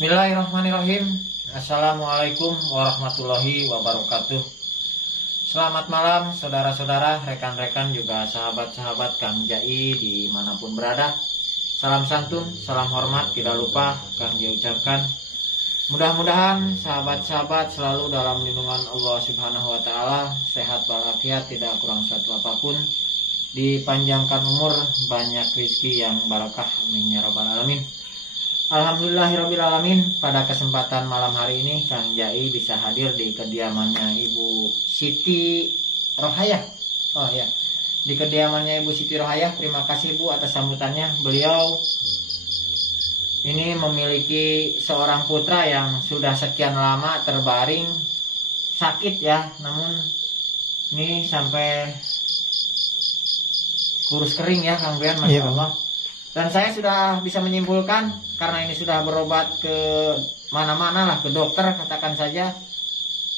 Bismillahirrahmanirrahim. Assalamualaikum warahmatullahi wabarakatuh. Selamat malam saudara-saudara, rekan-rekan juga sahabat-sahabat Kang Jai dimanapun berada. Salam santun, salam hormat tidak lupa Kang Jai ucapkan. Mudah-mudahan sahabat-sahabat selalu dalam lindungan Allah Subhanahu wa taala, sehat walafiat, tidak kurang suatu apapun, dipanjangkan umur, banyak rezeki yang barakah, amin ya rabbal alamin. Alhamdulillahirrabbilalamin. Pada kesempatan malam hari ini Kang Jai bisa hadir di kediamannya Ibu Siti Rohayah. Oh ya, di kediamannya Ibu Siti Rohayah. Terima kasih Bu atas sambutannya. Beliau ini memiliki seorang putra yang sudah sekian lama terbaring sakit ya, namun ini sampai kurus kering ya Kang Brian, Masya Allah. Dan saya sudah bisa menyimpulkan, karena ini sudah berobat ke mana-mana lah, ke dokter katakan saja,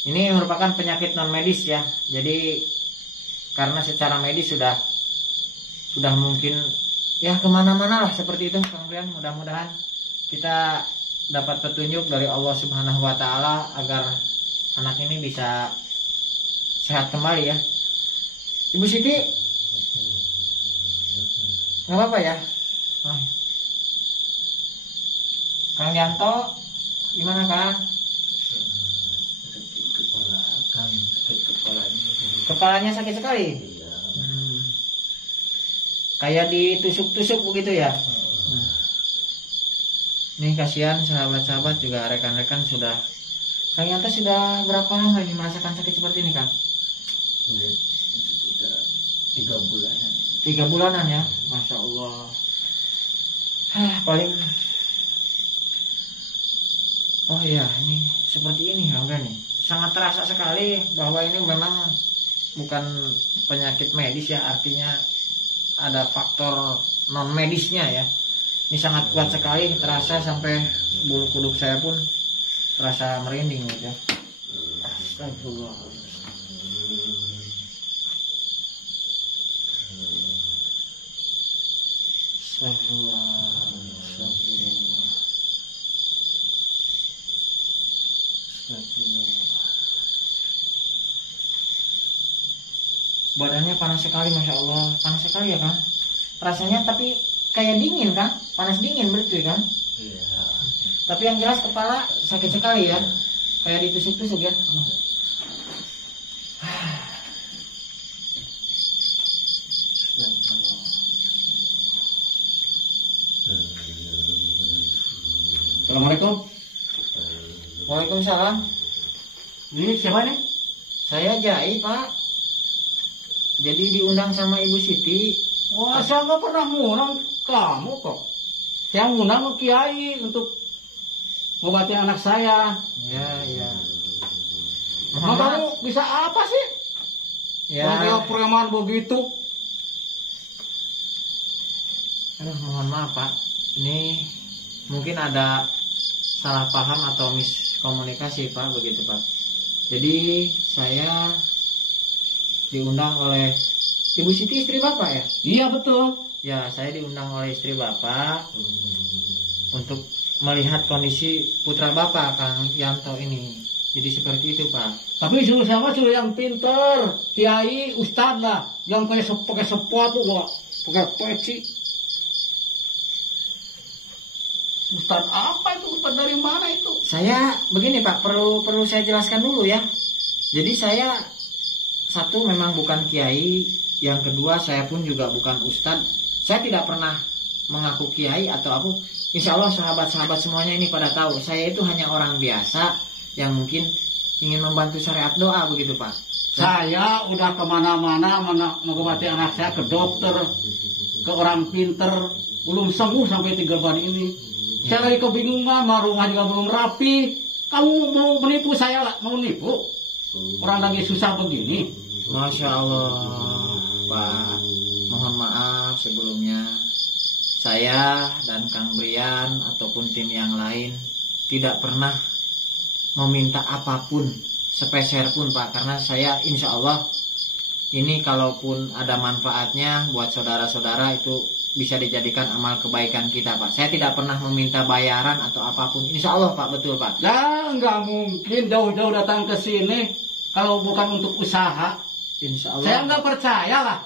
ini merupakan penyakit non medis ya. Jadi karena secara medis sudah mungkin ya kemana-mana lah seperti itu Kang Brian. Mudah-mudahan kita dapat petunjuk dari Allah Subhanahu wa taala agar anak ini bisa sehat kembali ya. Ibu Siti, nggak apa-apa ya? Oh. Kang Yanto, gimana Kang? Kepalanya sakit sekali. Iya. Kayak ditusuk-tusuk begitu ya. Nih kasihan sahabat-sahabat juga rekan-rekan sudah. Kang Yanto sudah berapa lama ini merasakan sakit seperti ini Kang? Sudah 3 bulanan. 3 bulanan ya, Masya Allah. Paling oh iya, ini seperti ini Kang Brian nih. Sangat terasa sekali bahwa ini memang bukan penyakit medis ya, artinya ada faktor non medisnya ya. Ini sangat kuat sekali, terasa sampai bulu kuduk saya pun terasa merinding gitu ya. Astagfirullah. Astagfirullah. Badannya panas sekali, Masya Allah. Panas sekali ya Kang. Rasanya tapi kayak dingin Kang. Panas dingin berarti kan. Iya. Tapi yang jelas kepala sakit sekali ya. Kayak ditusuk-tusuk ya. Assalamualaikum. Waalaikumsalam. Ini siapa nih? Saya Jai Pak. Jadi diundang sama Ibu Siti. Wah, saya nggak pernah ngundang kamu kok. Saya ngundang Kiai untuk ngobati anak saya. Ya, ya. Nah, kamu bisa apa sih? Ya. Preman begitu. Aduh, mohon maaf Pak. Ini mungkin ada salah paham atau miskomunikasi Pak, begitu Pak. Jadi saya diundang oleh Ibu Siti, istri Bapak ya? Iya betul. Ya, saya diundang oleh istri Bapak untuk melihat kondisi putra Bapak Kang Yanto ini. Jadi seperti itu Pak. Tapi suruh sama suruh yang pinter, kiai, ustad lah, yang pakai sepatu gua, pakai peci. Ustad apa itu? Ustad dari mana itu? Saya begini Pak, perlu saya jelaskan dulu ya. Jadi saya satu memang bukan kiai, yang kedua saya pun juga bukan ustad. Saya tidak pernah mengaku kiai atau apa. Insya Allah sahabat-sahabat semuanya ini pada tahu saya itu hanya orang biasa yang mungkin ingin membantu syariat doa begitu Pak. Saya udah kemana-mana mengobati anak saya, ke dokter, ke orang pinter, belum sembuh sampai 3 bulan ini. Saya lagi kebingungan, rumah juga belum rapi. Kamu mau menipu saya, mau nipu? Orang lagi susah begini. Masya Allah Pak, mohon maaf sebelumnya. Saya dan Kang Brian ataupun tim yang lain tidak pernah meminta apapun sepeser pun Pak, karena saya insya Allah ini kalaupun ada manfaatnya buat saudara-saudara itu bisa dijadikan amal kebaikan kita Pak. Saya tidak pernah meminta bayaran atau apapun. Insya Allah Pak, betul Pak. Ya nggak mungkin jauh-jauh datang ke sini kalau bukan untuk usaha. Insya Allah. Saya nggak percaya lah.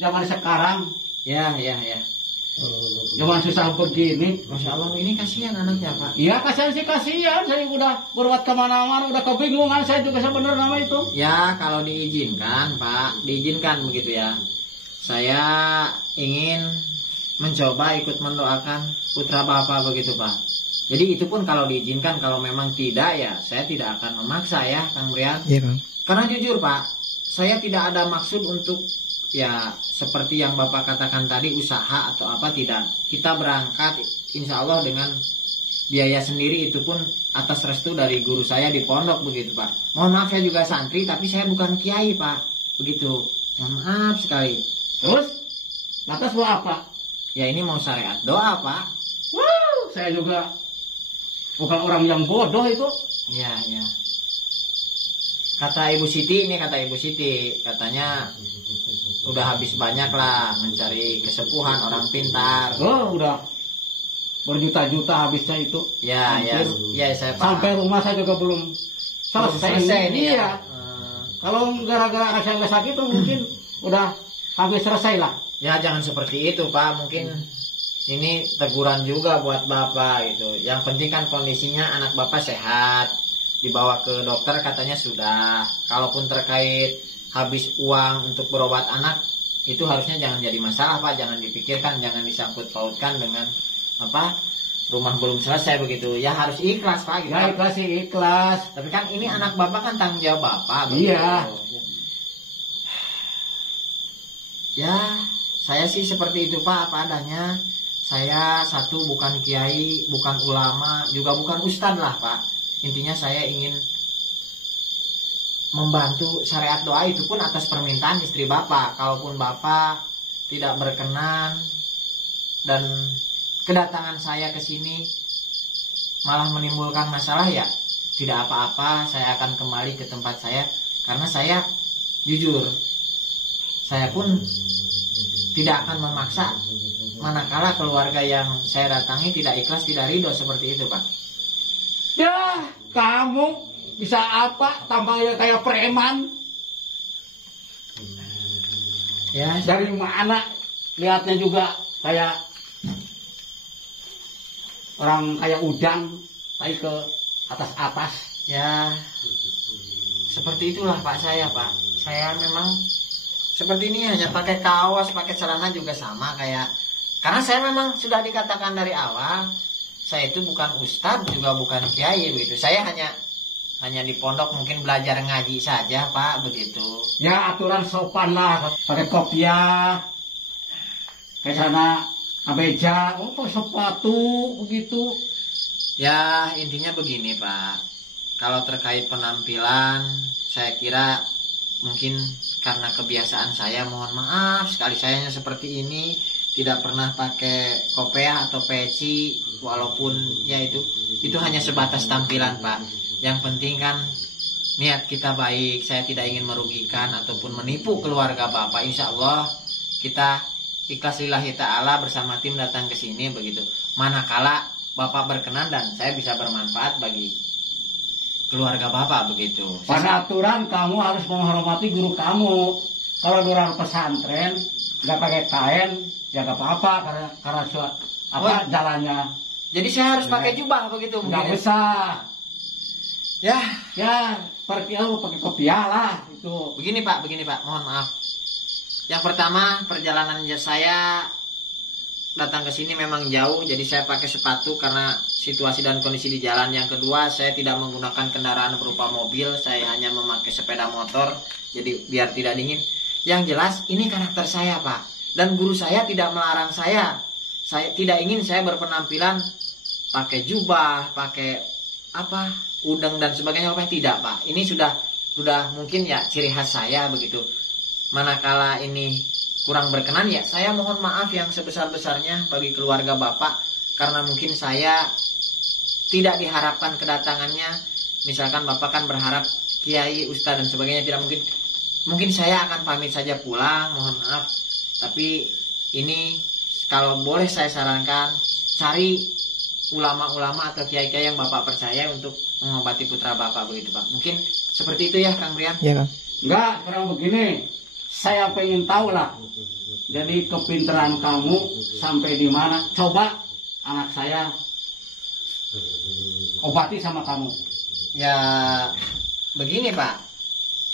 Zaman sekarang, Ya. zaman susah begini. Masya Allah, ini kasihan anaknya Pak. Iya kasihan sih kasihan. Saya udah berobat kemana-mana, udah kebingungan. Saya juga sebenarnya nama itu. Ya kalau diizinkan Pak, diizinkan begitu ya. Saya ingin mencoba ikut mendoakan putra Bapak begitu Pak. Jadi itu pun kalau diizinkan, kalau memang tidak ya saya tidak akan memaksa ya Kang Brian. Iya Bang. Karena jujur Pak, saya tidak ada maksud untuk ya seperti yang Bapak katakan tadi usaha atau apa, tidak. Kita berangkat insya Allah dengan biaya sendiri, itu pun atas restu dari guru saya di pondok begitu Pak. Mohon maaf saya juga santri tapi saya bukan kiai Pak. Begitu. Mohon maaf sekali. Terus, lantas mau apa? Ya ini mau syariat doa Pak. Wow, saya juga bukan orang yang bodoh itu. Ya. Kata Ibu Siti, katanya udah habis banyak lah mencari kesepuhan orang pintar. Oh, udah berjuta-juta habisnya itu. Ya saya paham. Sampai rumah saya juga belum selesai. nih Iya. Kalau gara-gara anak saya nggak sakit itu mungkin udah hampir selesai lah. Ya jangan seperti itu Pak, mungkin ini teguran juga buat Bapak gitu. Yang penting kan kondisinya anak Bapak sehat, dibawa ke dokter katanya sudah. Kalaupun terkait habis uang untuk berobat anak, itu harusnya jangan jadi masalah Pak, jangan dipikirkan, jangan disangkut pautkan dengan apa rumah belum selesai begitu. Ya harus ikhlas Pak gitu. Ya ikhlas sih ikhlas. Tapi kan ini anak Bapak kan tanggung jawab Bapak begitu. Iya. Ya, saya sih seperti itu Pak, apa adanya. Saya satu bukan kiai, bukan ulama, juga bukan ustadz lah Pak. Intinya saya ingin membantu syariat doa, itu pun atas permintaan istri Bapak. Kalaupun Bapak tidak berkenan dan kedatangan saya ke sini malah menimbulkan masalah, ya tidak apa-apa, saya akan kembali ke tempat saya. Karena saya jujur, saya pun tidak akan memaksa manakala keluarga yang saya datangi tidak ikhlas, tidak ridho, seperti itu Pak. Ya, kamu bisa apa? Tampaknya kayak preman. Ya, Dari mana? Lihatnya juga kayak orang kayak udang, naik ke atas-atas. ya seperti itulah Pak saya Pak. Saya memang seperti ini, hanya pakai kaos, pakai celana juga sama kayak. Karena saya memang sudah dikatakan dari awal, saya itu bukan ustadz juga bukan kiai begitu. Saya hanya di pondok mungkin belajar ngaji saja Pak begitu. Ya aturan sopan lah, pakai kopiah, kayak sana abeja, sepatu begitu. Ya intinya begini Pak, kalau terkait penampilan saya kira mungkin karena kebiasaan saya, mohon maaf sekali, sayanya seperti ini, tidak pernah pakai kopiah atau peci, walaupun ya itu hanya sebatas tampilan Pak. Yang penting kan niat kita baik, saya tidak ingin merugikan ataupun menipu keluarga Bapak. Insya Allah kita ikhlas lillahi ta'ala bersama tim datang ke sini begitu. Manakala Bapak berkenan dan saya bisa bermanfaat bagi keluarga Bapak begitu. Pada aturan kamu harus menghormati guru kamu. Kalau di orang pesantren nggak pakai kain, ya nggak apa-apa karena jalannya. Jadi saya harus pakai jubah begitu Nggak mungkin. bisa. Ya, Pakai kopiah lah itu. begini Pak, mohon maaf. Yang pertama, perjalanan saya datang ke sini memang jauh, jadi saya pakai sepatu karena situasi dan kondisi di jalan. Yang kedua, saya tidak menggunakan kendaraan berupa mobil, saya hanya memakai sepeda motor, jadi biar tidak dingin. Yang jelas, ini karakter saya Pak, dan guru saya tidak melarang saya. Saya tidak ingin saya berpenampilan pakai jubah, pakai udeng dan sebagainya, tidak Pak. Ini sudah mungkin ya ciri khas saya begitu. Manakala ini kurang berkenan, ya saya mohon maaf yang sebesar-besarnya bagi keluarga Bapak, karena mungkin saya tidak diharapkan kedatangannya. Misalkan Bapak kan berharap kiai, ustadz dan sebagainya, tidak mungkin saya akan pamit saja pulang, mohon maaf. Tapi ini kalau boleh saya sarankan, cari ulama-ulama atau kiai-kiai yang Bapak percaya untuk mengobati putra Bapak begitu Pak. Mungkin seperti itu ya Kang Brian? Iya, Kang. Enggak, sekarang begini. Saya pengen tahu lah. Jadi kepintaran kamu sampai di mana? Coba anak saya obati sama kamu. Ya begini Pak,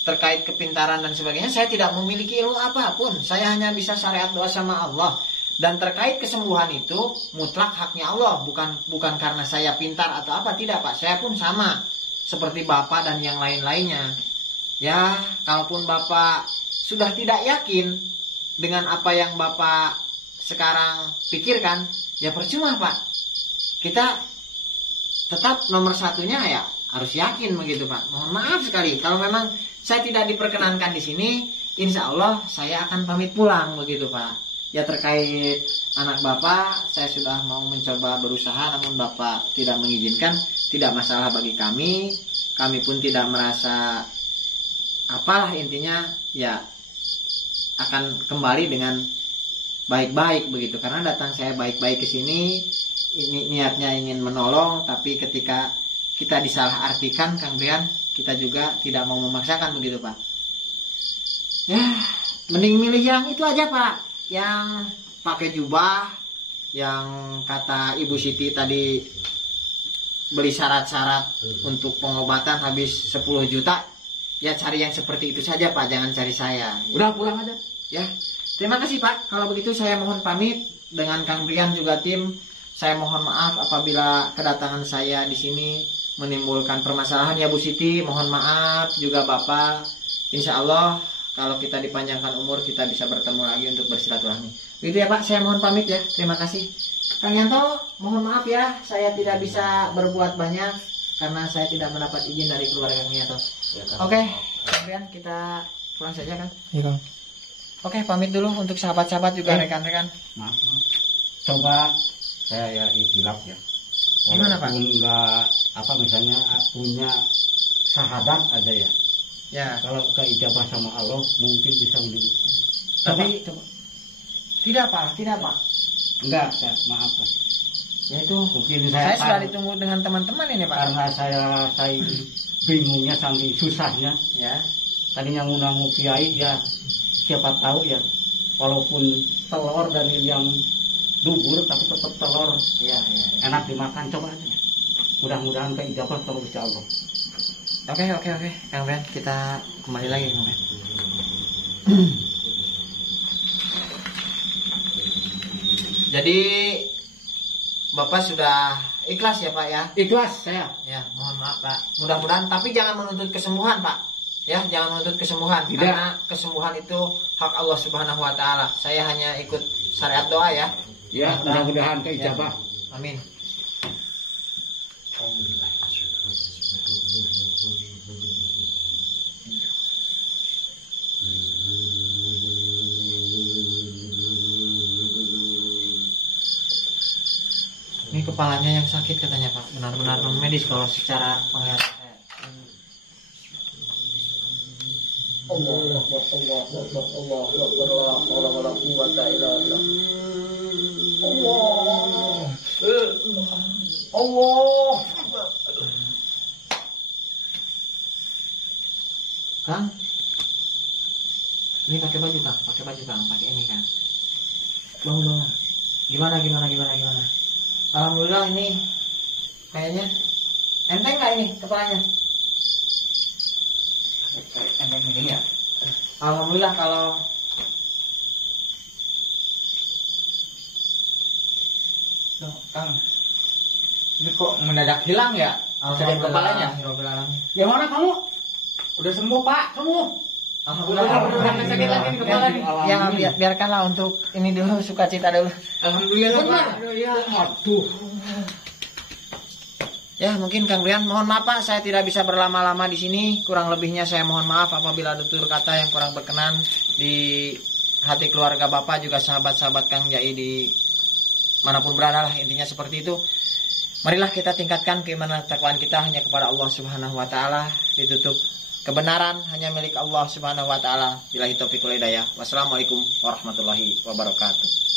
terkait kepintaran dan sebagainya saya tidak memiliki ilmu apapun. Saya hanya bisa syariat doa sama Allah. Dan terkait kesembuhan itu mutlak haknya Allah, bukan karena saya pintar atau apa, tidak Pak. Saya pun sama seperti Bapak dan yang lain-lainnya. Ya, kalaupun Bapak sudah tidak yakin dengan apa yang Bapak sekarang pikirkan, ya percuma Pak. Kita tetap nomor satunya ya harus yakin begitu Pak. Mohon maaf sekali kalau memang saya tidak diperkenankan di sini, insya Allah saya akan pamit pulang begitu Pak. Ya terkait anak Bapak, saya sudah mau mencoba berusaha, namun Bapak tidak mengizinkan. Tidak masalah bagi kami. Kami pun tidak merasa apalah, intinya ya akan kembali dengan baik-baik begitu. Karena datang saya baik-baik ke sini, ini niatnya ingin menolong, tapi ketika kita disalahartikan Kang Brian, kita juga tidak mau memaksakan begitu Pak. Ya, mending milih yang itu aja Pak, yang pakai jubah, yang kata Ibu Siti tadi beli syarat-syarat untuk pengobatan habis 10 juta. Ya cari yang seperti itu saja Pak, jangan cari saya. Udah pulang aja. Ya, terima kasih Pak. Kalau begitu saya mohon pamit dengan Kang Brian juga tim. Saya mohon maaf apabila kedatangan saya di sini menimbulkan permasalahan ya Bu Siti. Mohon maaf juga Bapak. Insya Allah kalau kita dipanjangkan umur kita bisa bertemu lagi untuk bersilaturahmi. Begitu ya Pak, saya mohon pamit ya. Terima kasih. Kang Yanto, mohon maaf ya, saya tidak bisa berbuat banyak karena saya tidak mendapat izin dari keluarga Kang Yanto. Oke, kemudian kita pulang saja kan? Iya, Kang. Oke, pamit dulu untuk sahabat-sahabat juga rekan-rekan. Maaf. Coba saya ya hilap ya. Gimana, Pak? Walaupun enggak apa misalnya punya sahabat aja ya. Ya, Kalau keijabah sama Allah mungkin bisa menyembuhkan. Tapi Coba. tidak Pak, tidak Pak. Enggak, saya maaf Pak. Ya itu Mungkin saya saya sudah ditunggu dengan teman-teman ini Pak. karena saya bingungnya saking susahnya. Ya, Tadinya ngundang kiai ya siapa tahu ya. Walaupun telur dan ini yang dubur tapi tetap telur iya, iya. enak dimakan, coba aja. Mudah-mudahan keijabah terus insya Allah. Oke, Kang Ben, kita kembali lagi Kang Ben. Jadi Bapak sudah ikhlas ya Pak ya? Ikhlas saya. Ya, mohon maaf Pak. Mudah-mudahan, tapi jangan menuntut kesembuhan Pak. Ya, jangan menuntut kesembuhan. Tidak. Karena kesembuhan itu hak Allah Subhanahu Wa Taala. Saya hanya ikut syariat doa ya. Ya, mudah-mudahan keijabah. Ya. Amin. Ini kepalanya yang sakit katanya Pak. Benar-benar non medis kalau secara penglihatan saya. Allah Kang, ini pakai baju Kang, pakai ini Kang. Belum. Gimana? Alhamdulillah ini kayaknya enteng nggak ini kepalanya? Enteng ini ya. Alhamdulillah kalau Kang, ini kok mendadak hilang ya? Sakit kepalanya. Yang mana kamu? Udah sembuh Pak, kamu? Alhamdulillah. Udah sakit lagi di kepala nih. Ya biarkanlah untuk ini dulu, sukacita dulu. Alhamdulillah Pak. Ya, aduh. Ya mungkin Kang Brian, mohon maaf Pak, saya tidak bisa berlama-lama di sini. Kurang lebihnya saya mohon maaf apabila ada tutur kata yang kurang berkenan di hati keluarga Bapak juga sahabat-sahabat Kang Jai di manapun berada lah, intinya seperti itu. Marilah kita tingkatkan keimanan takwaan kita hanya kepada Allah Subhanahu Wa Taala. Ditutup kebenaran hanya milik Allah Subhanahu Wa Taala. Billahi taufiq wal hidayah. Wassalamualaikum warahmatullahi wabarakatuh.